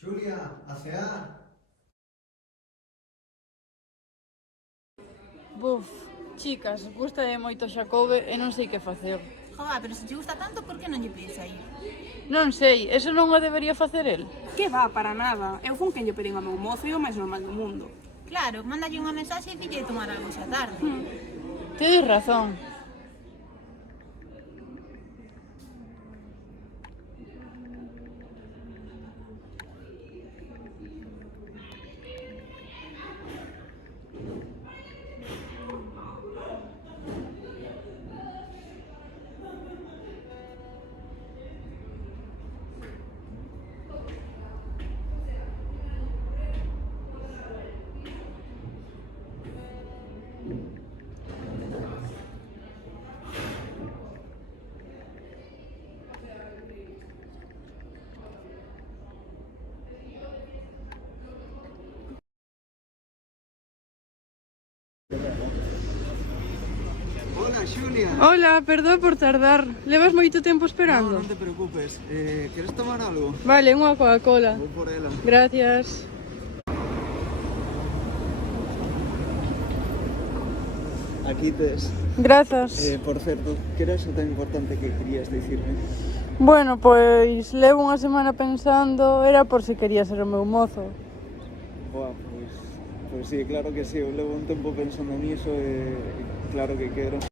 Xulia, a cear. Buf, chicas, gusta moito Xacobe e non sei que facer. Joa, pero se te gusta tanto, por que non lle pides a ir? Non sei, eso non o debería facer el? Que va, para nada. Eu fun quen lle pedín ao meu mozo e o máis normal do mundo. Claro, mándalle unha mensaxe e dille de tomar algo xa tarde. Tedes razón. Hola, Xulia. Hola, perdón por tardar. Levas moito tempo esperando? No te preocupes. ¿Quieres tomar algo? Vale, unha Coca-Cola. Voy por ela. Gracias. Aquí tes. Grazas. Por certo, que era eso tan importante que querías dicirme? Bueno, pois levo unha semana pensando, era por se quería ser o meu mozo. Boa, pues sí, claro que sí. Eu levo un tempo pensando niso e claro que quero.